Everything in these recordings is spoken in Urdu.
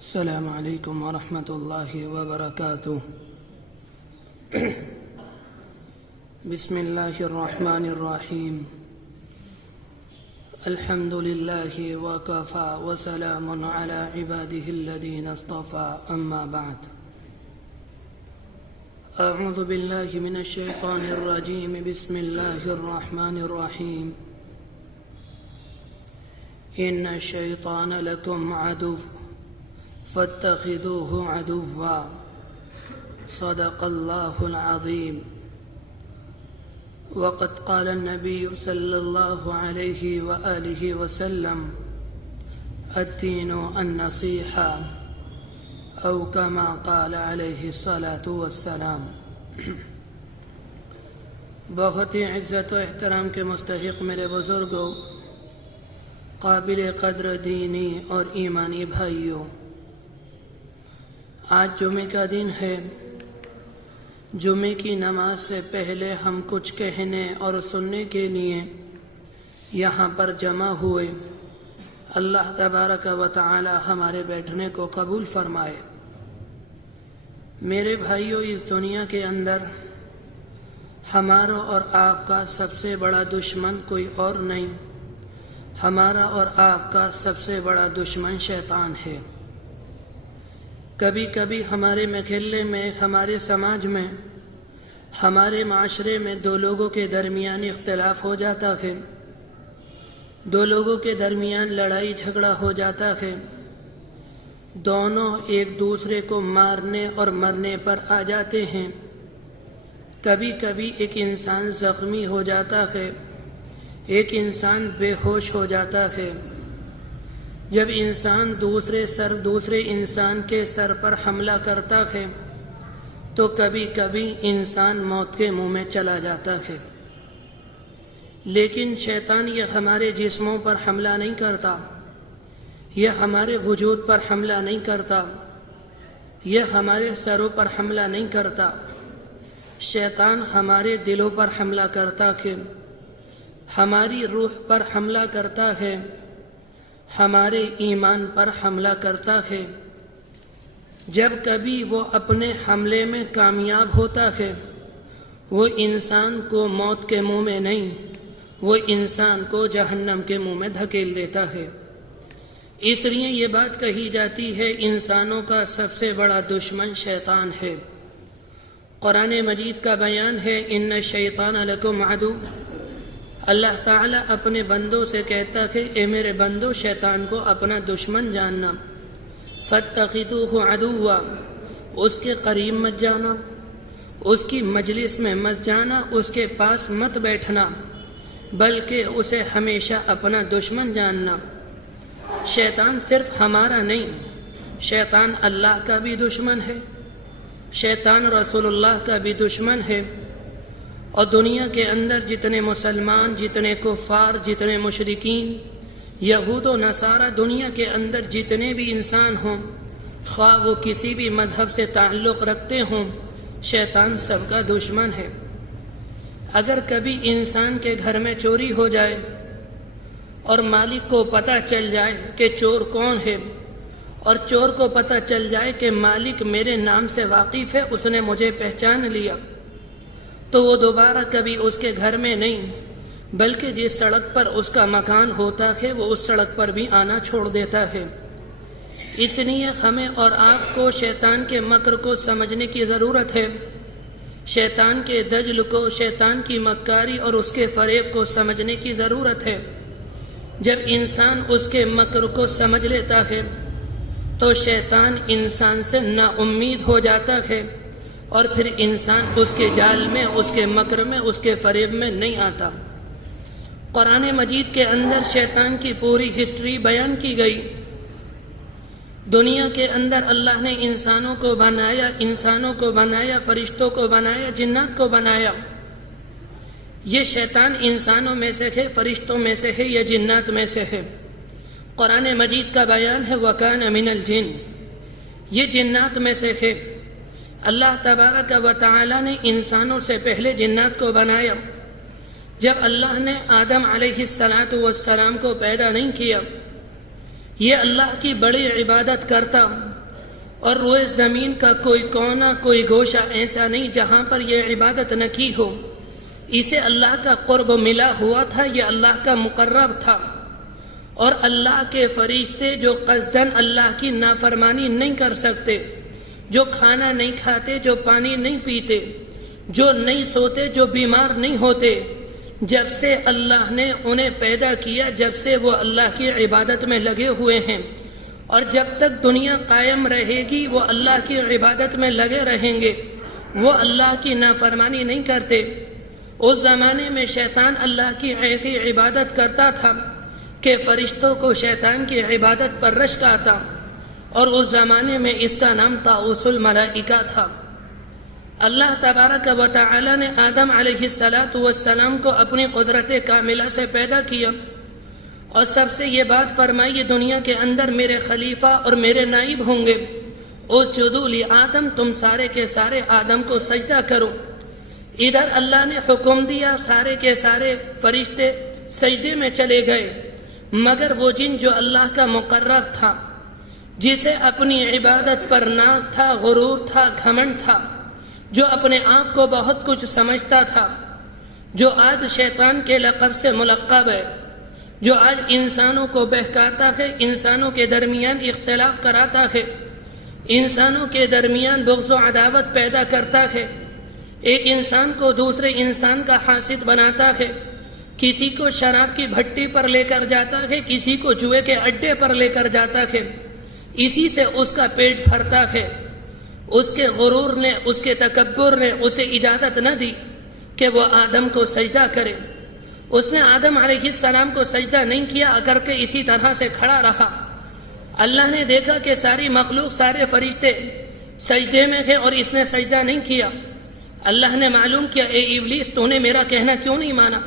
السلام علیکم ورحمۃ اللہ وبرکاتہ۔ بسم اللہ الرحمن الرحیم۔ الحمد للہ وکفی وسلام علی عبادہ الذین اصطفی، اما بعد۔ اعوذ باللہ من الشیطان الرجیم، بسم اللہ الرحمن الرحیم۔ ان الشیطان لکم عدو فاتخذوه عدوا، صدق اللہ العظیم۔ وقد قال النبی صلی اللہ علیہ وآلہ وسلم: الدین النصیحہ، او کما قال علیہ الصلاة والسلام۔ بہت ہی عزت و احترام کے مستحق میرے بزرگوں، قابل قدر دینی اور ایمانی بھائیوں، آج جمعہ کا دن ہے۔ جمعہ کی نماز سے پہلے ہم کچھ کہنے اور سننے کے لیے یہاں پر جمع ہوئے۔ اللہ تبارک و تعالی ہمارے بیٹھنے کو قبول فرمائے۔ میرے بھائیوں، اس دنیا کے اندر ہمارا اور آپ کا سب سے بڑا دشمن کوئی اور نہیں، ہمارا اور آپ کا سب سے بڑا دشمن شیطان ہے۔ کبھی کبھی ہمارے محلے میں، ہمارے سماج میں، ہمارے معاشرے میں دو لوگوں کے درمیان اختلاف ہو جاتا ہے، دو لوگوں کے درمیان لڑائی جھگڑا ہو جاتا ہے، دونوں ایک دوسرے کو مارنے اور مرنے پر آ جاتے ہیں۔ کبھی کبھی ایک انسان زخمی ہو جاتا ہے، ایک انسان بے ہوش ہو جاتا ہے۔ جب انسان دوسرے انسان کے سر پر حملہ کرتا ہے تو کبھی کبھی انسان موت کے منہ میں چلا جاتا ہے۔ لیکن شیطان یہ ہمارے جسموں پر حملہ نہیں کرتا، یہ ہمارے وجود پر حملہ نہیں کرتا، یہ ہمارے سروں پر حملہ نہیں کرتا۔ شیطان ہمارے دلوں پر حملہ کرتا ہے، ہماری روح پر حملہ کرتا ہے، ہمارے ایمان پر حملہ کرتا ہے۔ جب کبھی وہ اپنے حملے میں کامیاب ہوتا ہے، وہ انسان کو موت کے منہ میں نہیں، وہ انسان کو جہنم کے منہ میں دھکیل دیتا ہے۔ اس لیے یہ بات کہی جاتی ہے، انسانوں کا سب سے بڑا دشمن شیطان ہے۔ قرآن مجید کا بیان ہے، ان الشیطان لکم عدو۔ اللہ تعالیٰ اپنے بندوں سے کہتا ہے، اے میرے بندو، شیطان کو اپنا دشمن جاننا۔ فاتخذوہ عدوا، اس کے قریب مت جانا، اس کی مجلس میں مت جانا، اس کے پاس مت بیٹھنا، بلکہ اسے ہمیشہ اپنا دشمن جاننا۔ شیطان صرف ہمارا نہیں، شیطان اللہ کا بھی دشمن ہے، شیطان رسول اللہ کا بھی دشمن ہے، اور دنیا کے اندر جتنے مسلمان، جتنے کفار، جتنے مشرکین، یہود و نصارہ، دنیا کے اندر جتنے بھی انسان ہوں، خواہ وہ کسی بھی مذہب سے تعلق رکھتے ہوں، شیطان سب کا دشمن ہے۔ اگر کبھی انسان کے گھر میں چوری ہو جائے اور مالک کو پتہ چل جائے کہ چور کون ہے، اور چور کو پتہ چل جائے کہ مالک میرے نام سے واقف ہے، اس نے مجھے پہچان لیا، تو وہ دوبارہ کبھی اس کے گھر میں نہیں، بلکہ جس سڑک پر اس کا مکان ہوتا ہے وہ اس سڑک پر بھی آنا چھوڑ دیتا ہے۔ اس لیے ہمیں اور آپ کو شیطان کے مکر کو سمجھنے کی ضرورت ہے، شیطان کے دجل کو، شیطان کی مکاری اور اس کے فریب کو سمجھنے کی ضرورت ہے۔ جب انسان اس کے مکر کو سمجھ لیتا ہے تو شیطان انسان سے نا امید ہو جاتا ہے، اور پھر انسان اس کے جال میں، اس کے مکر میں، اس کے فریب میں نہیں آتا۔ قرآن مجید کے اندر شیطان کی پوری ہسٹری بیان کی گئی۔ دنیا کے اندر اللہ نے انسانوں کو بنایا، فرشتوں کو بنایا، جنات کو بنایا۔ یہ شیطان انسانوں میں سے ہے، فرشتوں میں سے ہے، یا جنات میں سے ہے۔ قرآن مجید کا بیان ہے، وَكَانَ مِنَ الْجِنِّ، یہ جنات میں سے ہے۔ اللہ تبارک و تعالی نے انسانوں سے پہلے جنات کو بنایا۔ جب اللہ نے آدم علیہ السلام کو پیدا نہیں کیا، یہ اللہ کی بڑی عبادت کرتا، اور روئے زمین کا کوئی کونا کوئی گوشہ ایسا نہیں جہاں پر یہ عبادت نہ کی ہو۔ اسے اللہ کا قرب ملا ہوا تھا، یہ اللہ کا مقرب تھا۔ اور اللہ کے فرشتے جو قصداً اللہ کی نافرمانی نہیں کر سکتے، جو کھانا نہیں کھاتے، جو پانی نہیں پیتے، جو نہیں سوتے، جو بیمار نہیں ہوتے، جب سے اللہ نے انہیں پیدا کیا جب سے وہ اللہ کی عبادت میں لگے ہوئے ہیں، اور جب تک دنیا قائم رہے گی وہ اللہ کی عبادت میں لگے رہیں گے، وہ اللہ کی نافرمانی نہیں کرتے۔ اس زمانے میں شیطان اللہ کی ایسی عبادت کرتا تھا کہ فرشتوں کو شیطان کی عبادت پر رشک آتا، اور اس زمانے میں اس کا نام طاؤس الملائکہ تھا۔ اللہ تبارک و تعالی نے آدم علیہ السلام کو اپنی قدرت کاملہ سے پیدا کیا، اور سب سے یہ بات فرمائی یہ دنیا کے اندر میرے خلیفہ اور میرے نائب ہوں گے۔ اسجدوا لآدم، تم سارے کے سارے آدم کو سجدہ کرو۔ ادھر اللہ نے حکم دیا، سارے کے سارے فرشتے سجدے میں چلے گئے، مگر وہ جن جو اللہ کا مقرب تھا، جسے اپنی عبادت پر ناز تھا، غرور تھا، گھمنڈ تھا، جو اپنے آپ کو بہت کچھ سمجھتا تھا، جو آج شیطان کے لقب سے ملقب ہے، جو آج انسانوں کو بہکاتا ہے، انسانوں کے درمیان اختلاف کراتا ہے، انسانوں کے درمیان بغض و عداوت پیدا کرتا ہے، ایک انسان کو دوسرے انسان کا حاسد بناتا ہے، کسی کو شراب کی بھٹی پر لے کر جاتا ہے، کسی کو جوئے کے اڈے پر لے کر جاتا ہے، اسی سے اس کا پیٹ بھرتا ہے۔ اس کے غرور نے، اس کے تکبر نے اسے اجازت نہ دی کہ وہ آدم کو سجدہ کرے۔ اس نے آدم علیہ السلام کو سجدہ نہیں کیا، اگر کہ اسی طرح سے کھڑا رہا۔ اللہ نے دیکھا کہ ساری مخلوق، سارے فرشتے سجدے میں تھے اور اس نے سجدہ نہیں کیا۔ اللہ نے معلوم کیا، اے ابلیس، تو نے میرا کہنا کیوں نہیں مانا؟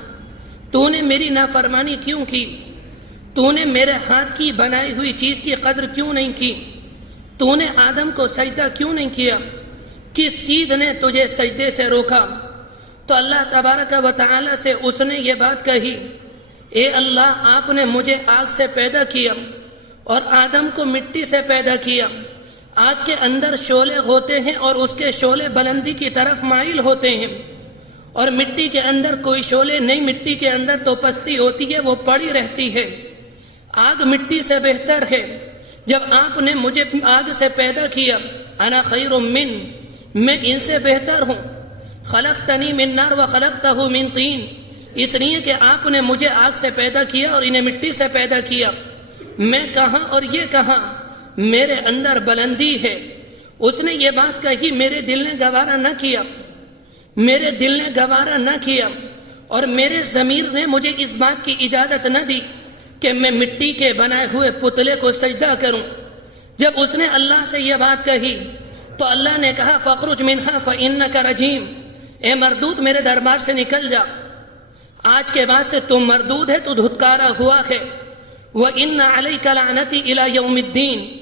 تو نے میری نافرمانی کیوں کی؟ تو نے میرے ہاتھ کی بنائی ہوئی چیز کی قدر کیوں نہیں کی؟ تو نے آدم کو سجدہ کیوں نہیں کیا؟ کس چیز نے تجھے سجدے سے روکا؟ تو اللہ تبارک و تعالی سے اس نے یہ بات کہی، اے اللہ، آپ نے مجھے آگ سے پیدا کیا اور آدم کو مٹی سے پیدا کیا۔ آگ کے اندر شعلے ہوتے ہیں اور اس کے شعلے بلندی کی طرف مائل ہوتے ہیں، اور مٹی کے اندر کوئی شعلے نہیں، مٹی کے اندر تو پستی ہوتی ہے، وہ پڑی رہتی ہے۔ آگ مٹی سے بہتر ہے۔ جب آپ نے مجھے آگ سے پیدا کیا، انا خیر من، میں ان سے بہتر ہوں۔ خلقتنی من نار وخلقتہ من طین، اس لیے کہ آپ نے مجھے آگ سے پیدا کیا اور انہیں مٹی سے پیدا کیا۔ میں کہاں اور یہ کہاں؟ میرے اندر بلندی ہے۔ اس نے یہ بات کہی، میرے دل نے گوارا نہ کیا، میرے دل نے گوارا نہ کیا، اور میرے ضمیر نے مجھے اس بات کی اجازت نہ دی کہ میں مٹی کے بنائے ہوئے پتلے کو سجدہ کروں۔ جب اس نے اللہ سے یہ بات کہی تو اللہ نے کہا، فَاخْرُجْ مِنْهَا فَإِنَّكَ رَجِيمٌ، اے مردود میرے دربار سے نکل جا، آج کے بعد سے تم مردود ہے، تو دھتکارا ہوا ہے۔ وَإِنَّ عَلَيْكَ لَعْنَتِي إِلَى يَوْمِ الدِّينِ،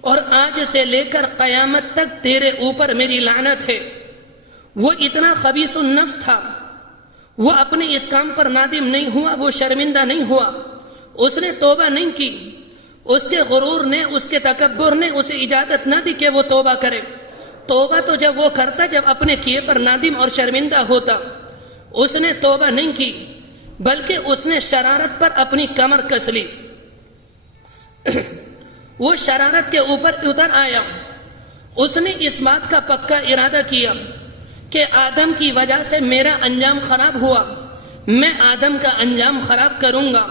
اور آج سے لے کر قیامت تک تیرے اوپر میری لعنت ہے۔ وہ اتنا خبیث النفس تھا، وہ اپنے اس کام پر نادم نہیں ہوا، وہ شرمندہ نہیں ہوا، اس نے توبہ نہیں کی۔ اس کے غرور نے، اس کے تکبر نے اسے اجازت نہ دی کہ وہ توبہ کرے۔ توبہ تو جب وہ کرتا جب اپنے کیے پر نادم اور شرمندہ ہوتا۔ اس نے توبہ نہیں کی، بلکہ اس نے شرارت پر اپنی کمر کس لی۔ وہ شرارت کے اوپر اتر آیا۔ اس نے اس بات کا پکا ارادہ کیا کہ آدم کی وجہ سے میرا انجام خراب ہوا، میں آدم کا انجام خراب کروں گا۔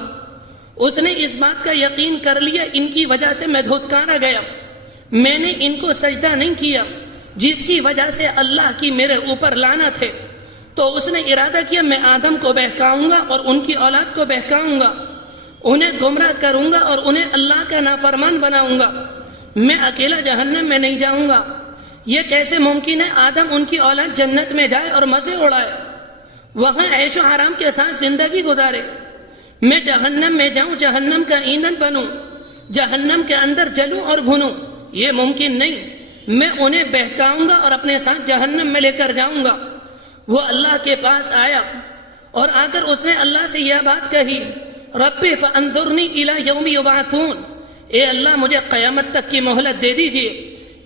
اس نے اس بات کا یقین کر لیا، ان کی وجہ سے میں دھتکارا گیا، میں نے ان کو سجدہ نہیں کیا، جس کی وجہ سے اللہ کی میرے اوپر لعنت ہے۔ تو اس نے ارادہ کیا، میں آدم کو بہکاؤں گا اور ان کی اولاد کو بہکاؤں گا، انہیں گمراہ کروں گا اور انہیں اللہ کا نافرمان بناؤں گا، میں اکیلا جہنم میں نہیں جاؤں گا۔ یہ کیسے ممکن ہے آدم ان کی اولاد جنت میں جائے اور مزے اڑائے، وہاں عیش و آرام کے ساتھ زندگی گزارے، میں جہنم میں جاؤں، جہنم کا ایندھن بنوں، جہنم کے اندر جلوں اور بھنوں؟ یہ ممکن نہیں۔ میں انہیں بہکاؤں گا اور اپنے ساتھ جہنم میں لے کر جاؤں گا۔ وہ اللہ کے پاس آیا اور آ کر اس نے اللہ سے یہ بات کہی، رب فانظرنی الی یوم یبعثون، اے اللہ مجھے قیامت تک کی مہلت دے دیجئے،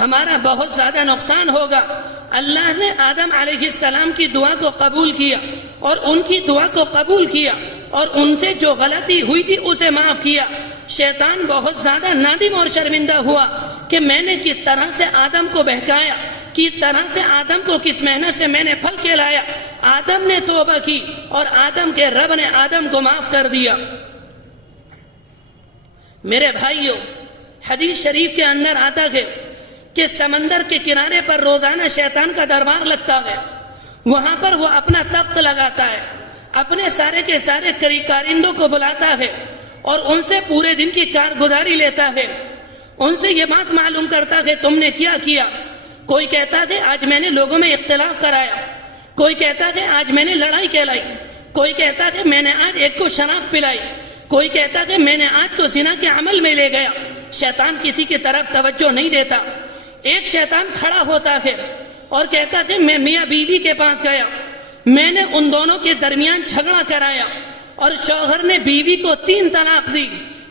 ہمارا بہت زیادہ نقصان ہوگا۔ اللہ نے آدم علیہ السلام کی دعا کو قبول کیا اور ان کی دعا کو قبول کیا اور ان سے جو غلطی ہوئی تھی اسے معاف کیا۔ شیطان بہت زیادہ نادم اور شرمندہ ہوا کہ میں نے کس طرح سے آدم کو بہکایا، کس طرح سے آدم کو کس محنت سے میں نے پھل کھلایا۔ آدم نے توبہ کی اور آدم کے رب نے آدم کو معاف کر دیا۔ میرے بھائیوں، حدیث شریف کے اندر آتا ہے کہ سمندر کے کنارے پر روزانہ شیطان کا دربار لگتا ہے، وہاں پر وہ اپنا تخت لگاتا ہے، اپنے سارے کے سارے کارندوں کو بلاتا ہے اور ان سے پورے دن کی کارگزاری لیتا ہے، ان سے یہ بات معلوم کرتا ہے تم نے کیا کیا۔ کوئی کہتا ہے آج میں نے لوگوں میں اختلاف کرایا، کوئی کہتا ہے آج میں نے لڑائی کہلائی، کوئی کہتا ہے میں نے آج ایک کو شراب پلائی، کوئی کہتا ہے میں نے آج کو زنا کے عمل میں لے گیا۔ شیطان کسی کی طرف توجہ نہیں دیتا۔ ایک شیطان کھڑا ہوتا ہے اور کہتا ہے میں میاں بیوی کے پاس گیا، میں نے ان دونوں کے درمیان جھگڑا کرایا اور شوہر نے بیوی کو 3 طلاق دی۔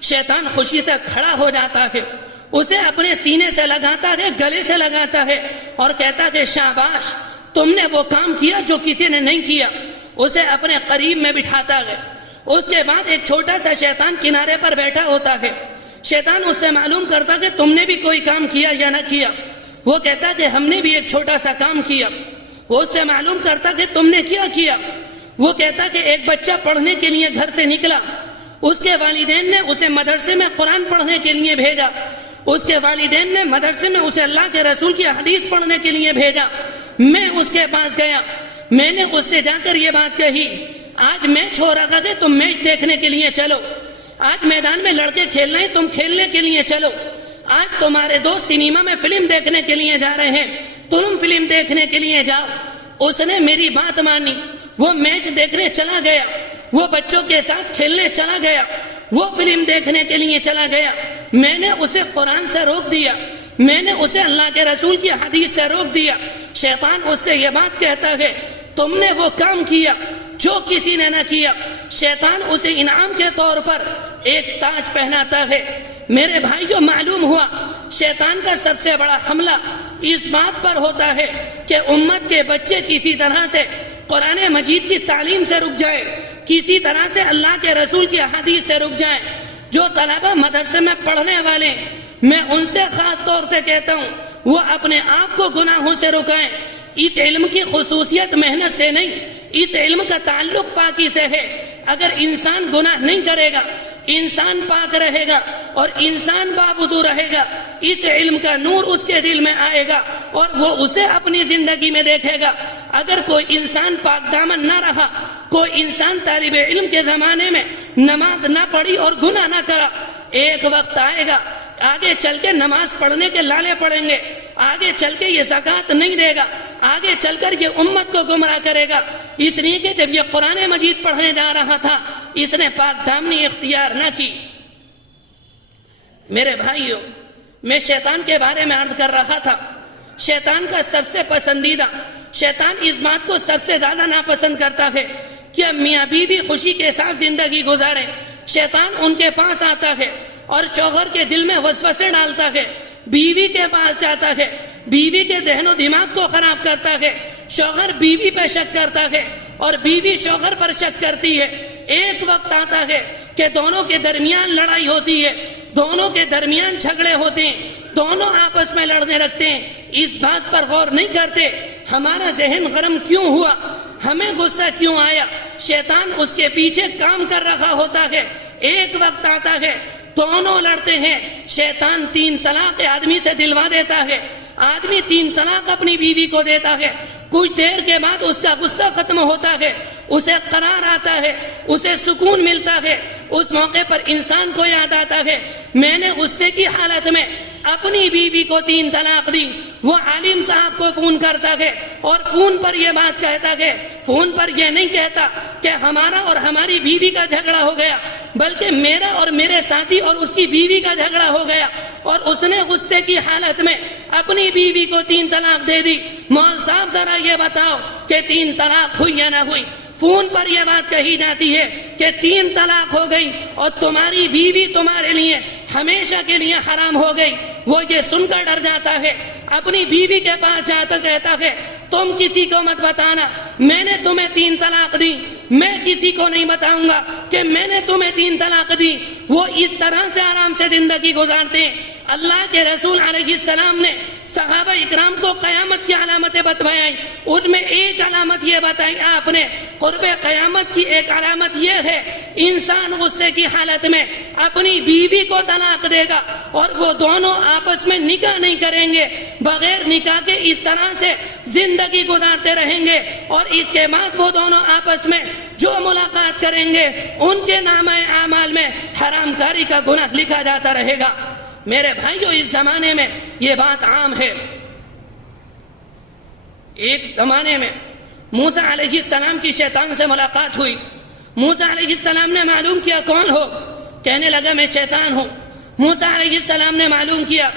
شیطان خوشی سے کھڑا ہو جاتا ہے، اسے اپنے سینے سے لگاتا ہے، گلے سے لگاتا ہے اور کہتا ہے شاباش، تم نے وہ کام کیا جو کسی نے نہیں کیا۔ اسے اپنے قریب میں بٹھاتا ہے۔ اس کے بعد ایک چھوٹا سا شیطان کنارے پر بیٹھا ہوتا ہے۔ شیطان اس سے معلوم کرتا کہ تم نے بھی کوئی کام کیا یا نہ کیا۔ وہ کہتا کہ ہم نے بھی ایک چھوٹا سا کام کیا۔ وہ اس سے معلوم کرتا کہ تم نے کیا کیا۔ وہ کہتا کہ ایک بچہ پڑھنے کے لیے گھر سے نکلا، اس کے والدین نے اسے مدرسے میں قرآن پڑھنے کے لیے بھیجا، اس کے والدین نے مدرسے میں اسے اللہ کے رسول کی حدیث پڑھنے کے لیے بھیجا۔ میں اس کے پاس گیا، میں نے اس سے جا کر یہ بات کہی آج میچ ہو رہا ہے، تم میچ دیکھنے کے لیے چلو، آج میدان میں لڑکے کھیل رہے ہیں، تم کھیلنے کے لیے چلو، آج تمہارے دوست سنیما میں فلم دیکھنے کے لیے جا رہے ہیں، تم فلم دیکھنے کے لیے جاؤ۔ اس نے میری بات مانی، وہ میچ دیکھنے چلا گیا، وہ بچوں کے ساتھ کھیلنے چلا گیا، وہ فلم دیکھنے کے لیے چلا گیا۔ میں نے اسے قرآن سے روک دیا، میں نے اسے اللہ کے رسول کی حدیث سے روک دیا۔ شیطان اس سے یہ بات کہتا ہے تم نے وہ کام کیا جو کسی نے نہ کیا۔ شیطان اسے انعام کے طور پر ایک تاج پہناتا ہے۔ میرے بھائیوں، معلوم ہوا شیطان کا سب سے بڑا حملہ اس بات پر ہوتا ہے کہ امت کے بچے کسی طرح سے قرآن مجید کی تعلیم سے رک جائے، کسی طرح سے اللہ کے رسول کی حدیث سے رک جائیں۔ جو طلبہ مدرسے میں پڑھنے والے، میں ان سے خاص طور سے کہتا ہوں وہ اپنے آپ کو گناہوں سے رکائیں۔ اس علم کی خصوصیت محنت سے نہیں، اس علم کا تعلق پاکی سے ہے۔ اگر انسان گناہ نہیں کرے گا، انسان پاک رہے گا اور انسان باوضو رہے گا، اس علم کا نور اس کے دل میں آئے گا اور وہ اسے اپنی زندگی میں دیکھے گا۔ اگر کوئی انسان پاک دامن نہ رہا، کوئی انسان طالب علم کے زمانے میں نماز نہ پڑھی اور گناہ نہ کرا، ایک وقت آئے گا آگے چل کے نماز پڑھنے کے لالے پڑیں گے، آگے چل کے یہ زکوٰۃ نہیں دے گا، آگے چل کر یہ امت کو گمراہ کرے گا۔ اس لیے کہ جب یہ قرآن مجید پڑھنے جا رہا تھا اس نے پاک دامنی اختیار نہ کی۔ میرے بھائیوں، میں شیطان کے بارے میں عرض کر رہا تھا، شیطان کا سب سے پسندیدہ، شیطان اس بات کو سب سے زیادہ ناپسند کرتا ہے کہ میاں بیوی خوشی کے ساتھ زندگی گزارے۔ شیطان ان کے پاس آتا ہے اور شوہر کے دل میں وسوسے ڈالتا ہے، بیوی کے پاس جاتا ہے، بیوی کے ذہن و دماغ کو خراب کرتا ہے، شوہر بیوی پہ شک کرتا ہے اور بیوی شوہر پر شک کرتی ہے۔ ایک وقت آتا ہے کہ دونوں کے درمیان لڑائی ہوتی ہے، دونوں کے درمیان جھگڑے ہوتے ہیں، دونوں آپس میں لڑنے لگتے ہیں، اس بات پر غور نہیں کرتے ہمارا ذہن گرم کیوں ہوا، ہمیں غصہ کیوں آیا۔ شیطان اس کے پیچھے کام کر رہا ہوتا ہے۔ ایک وقت آتا ہے دونوں لڑتے ہیں، شیطان 3 طلاق آدمی سے دلوا دیتا ہے، آدمی 3 طلاق اپنی بیوی کو دیتا ہے۔ کچھ دیر کے بعد اس کا غصہ ختم ہوتا ہے، اسے قرار آتا ہے، اسے سکون ملتا ہے۔ اس موقع پر انسان کو یاد آتا ہے میں نے غصے کی حالت میں اپنی بیوی کو 3 طلاق دی۔ وہ عالم صاحب کو فون کرتا ہے اور فون پر یہ بات کہتا ہے، فون پر یہ نہیں کہتا کہ ہمارا اور ہماری بیوی کا جھگڑا ہو گیا، بلکہ میرا اور میرے ساتھی اور اس کی بیوی کا جھگڑا ہو گیا، اور اس نے غصے کی حالت میں اپنی بیوی کو 3 طلاق دے دی۔ مول صاحب ذرا یہ بتاؤ کہ 3 طلاق ہوئی یا نہ ہوئی؟ فون پر یہ بات کہی جاتی ہے کہ 3 طلاق ہو گئی اور تمہاری بیوی تمہارے لیے ہمیشہ کے لیے حرام ہو گئی۔ وہ یہ سن کر ڈر جاتا ہے، اپنی بیوی کے پاس جاتا کہتا ہے تم کسی کو مت بتانا میں نے تمہیں 3 طلاق دی، میں کسی کو نہیں بتاؤں گا کہ میں نے تمہیں 3 طلاق دی۔ وہ اس طرح سے آرام سے زندگی گزارتے ہیں۔ اللہ کے رسول علیہ السلام نے صحابہ اکرام کو قیامت کی علامتیں بتوائی، ان میں ایک علامت یہ بتائی آپ نے، قرب قیامت کی ایک علامت یہ ہے انسان غصے کی حالت میں اپنی بیوی کو طلاق دے گا اور وہ دونوں آپس میں نکاح نہیں کریں گے، بغیر نکاح کے اس طرح سے زندگی گزارتے رہیں گے، اور اس کے بعد وہ دونوں آپس میں جو ملاقات کریں گے ان کے نامہ اعمال میں حرام کاری کا گناہ لکھا جاتا رہے گا۔ میرے بھائیوں، اس زمانے میں یہ بات عام ہے۔ ایک زمانے میں موسیٰ علیہ السلام کی شیطان سے ملاقات ہوئی۔ موسیٰ علیہ السلام نے معلوم کیا کون ہو؟ کہنے لگا میں شیطان ہوں۔ موسیٰ علیہ السلام نے معلوم کیا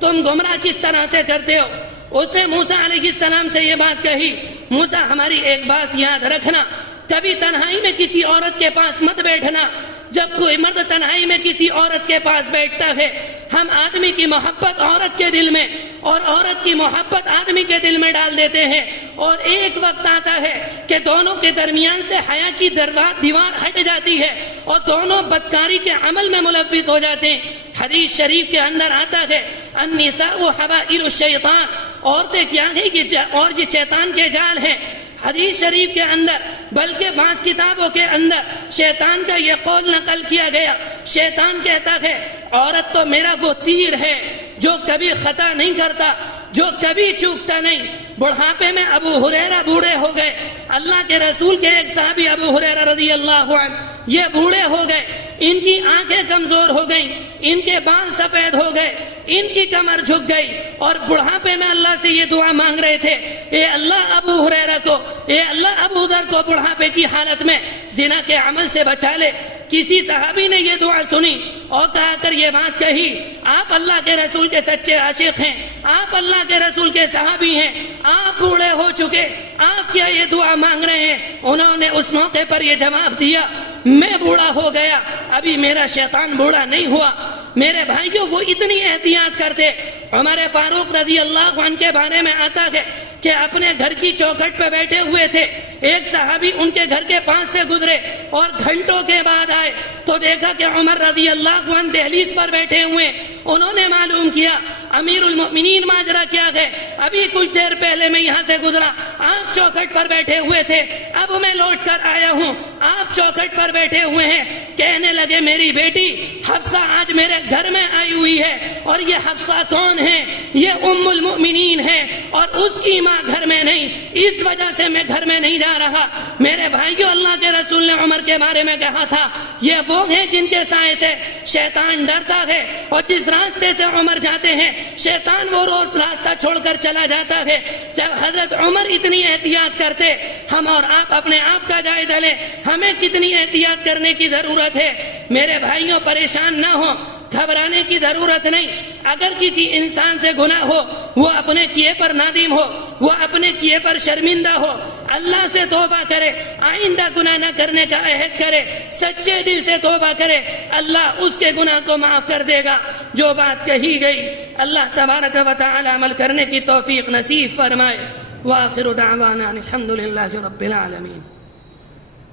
تم گمراہ کس طرح سے کرتے ہو؟ اس نے موسیٰ علیہ السلام سے یہ بات کہی، موسیٰ ہماری ایک بات یاد رکھنا، کبھی تنہائی میں کسی عورت کے پاس مت بیٹھنا۔ جب کوئی مرد تنہائی میں کسی عورت کے پاس بیٹھتا ہے، ہم آدمی کی محبت عورت کے دل میں اور عورت کی محبت آدمی کے دل میں ڈال دیتے ہیں، اور ایک وقت آتا ہے کہ دونوں کے درمیان سے حیا کی دیوار ہٹ جاتی ہے اور دونوں بدکاری کے عمل میں ملوث ہو جاتے ہیں۔ حدیث شریف کے اندر آتا ہے النساء حبائل الشیطان، عورتیں کیا ہیں اور یہ شیطان کے جال ہیں۔ حدیث شریف کے اندر بلکہ بعض کتابوں کے اندر شیطان کا یہ قول نقل کیا گیا، شیطان کہتا ہے عورت تو میرا وہ تیر ہے جو کبھی خطا نہیں کرتا، جو کبھی چوکتا نہیں۔ بڑھاپے میں ابو ہریرہ بوڑھے ہو گئے، اللہ کے رسول کے ایک صحابی ابو ہریرہ رضی اللہ عنہ یہ بوڑھے ہو گئے، ان کی آنکھیں کمزور ہو گئیں، ان کے بال سفید ہو گئے، ان کی کمر جھک گئی، اور بڑھاپے میں اللہ سے یہ دعا مانگ رہے تھے اے اللہ ابو ہریرہ کو، اے اللہ ابو ذر کو بڑھاپے کی حالت میں زنا کے عمل سے بچا لے۔ کسی صحابی نے یہ دعا سنی اور کہا کر یہ بات کہی آپ اللہ کے رسول کے سچے عاشق ہیں، آپ اللہ کے رسول کے صحابی ہیں، آپ بوڑھے ہو چکے، آپ کیا یہ دعا مانگ رہے ہیں؟ انہوں نے اس موقع پر یہ جواب دیا میں بوڑھا ہو گیا، ابھی میرا شیطان بوڑھا نہیں ہوا۔ میرے بھائیوں، وہ اتنی احتیاط کرتے۔ عمر فاروق رضی اللہ عنہ کے بارے میں آتا ہے کہ اپنے گھر کی چوکھٹ پہ بیٹھے ہوئے تھے، ایک صحابی ان کے گھر کے پاس سے گزرے اور گھنٹوں کے بعد آئے تو دیکھا کہ عمر رضی اللہ عنہ دہلیز پر بیٹھے ہوئے۔ انہوں نے معلوم کیا امیر المؤمنین ماجرا کیا ہے، ابھی کچھ دیر پہلے میں یہاں سے گزرا، آپ چوکھٹ پر بیٹھے ہوئے تھے، اب میں لوٹ کر آیا ہوں، آپ چوکھٹ پر بیٹھے ہوئے ہیں۔ کہنے لگے میری بیٹی حفصہ آج میرے گھر میں آئی ہوئی ہے، اور یہ حفصہ کون ہے؟ یہ ام المؤمنین ہے، اور اس کی ماں گھر میں نہیں، اس وجہ سے میں گھر میں نہیں جا رہا۔ میرے بھائیو، اللہ کے رسول نے عمر کے بارے میں کہا تھا یہ وہ ہیں جن کے سائے سے شیطان ڈرتا ہے، اور جس راستے سے عمر جاتے ہیں شیطان وہ روز راستہ چھوڑ کر چلا جاتا ہے۔ جب حضرت عمر اتنی احتیاط کرتے، ہم اور آپ اپنے آپ کا جائزہ لیں، ہمیں کتنی احتیاط کرنے کی ضرورت ہے۔ میرے بھائیوں، پریشان نہ ہو، گھبرانے کی ضرورت نہیں۔ اگر کسی انسان سے گناہ ہو، وہ اپنے کیے پر نادم ہو، وہ اپنے کیے پر شرمندہ ہو، اللہ سے توبہ کرے، آئندہ گناہ نہ کرنے کا عہد کرے، سچے دل سے توبہ کرے، اللہ اس کے گناہ کو معاف کر دے گا۔ جو بات کہی گئی اللہ تبارک و تعالی عمل کرنے کی توفیق نصیب فرمائے۔ وآخر دعوانا الحمد للہ رب العالمین۔